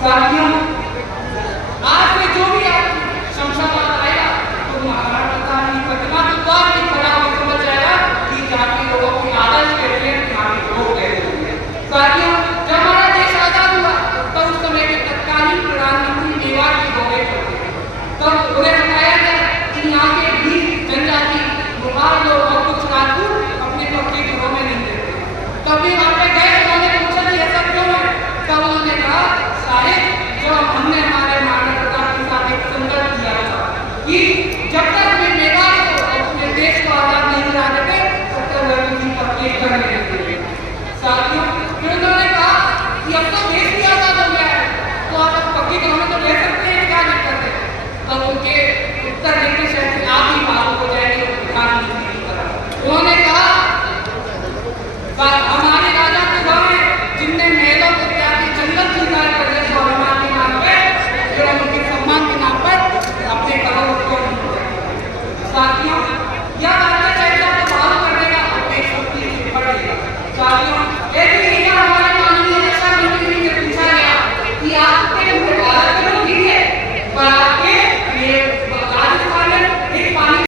साथियों, आज से जो भी आप शमशाबाद आएगा तो महाराणा प्रताप की प्रतिमा के द्वार में खड़ा होकर समझ जाएगा कि यहाँ के लोगों की आदर्श कैसे हैं, यहाँ के लोग कैसे हैं। साथियों, जब हमारा देश आजाद हुआ तो उस समय के तत्कालीन प्रधानमंत्री मेवाड़ के दौरे पर थे। तब उन्हें बताया गया कि यहाँ के भी जनजाति लोहार लोग और कुछ राजपूत अपने पक्के घरों में नहीं रहते। तभी वहाँ पे गए, उन्होंने पूछा कि ऐसा क्यों है? तब उन्होंने कहा, साहिब, जब हमने हमारे महाराणा प्रताप के साथ एक संकल्प किया था कि जब तक वे मेवाड़ को अपने देश को आजाद नहीं करा देते तब तक वे किसी पक्के घर में रहते। साथियों, फिर उन्होंने कहा कि अब तो देश भी आजाद हो गया है तो आप पक्के घरों में तो रह सकते हैं, क्या दिक्कत है? तब उनके उत्तर देते शायद आप ही भावुक हो जाएंगे प्रधानमंत्री की तरह। उन्होंने कहा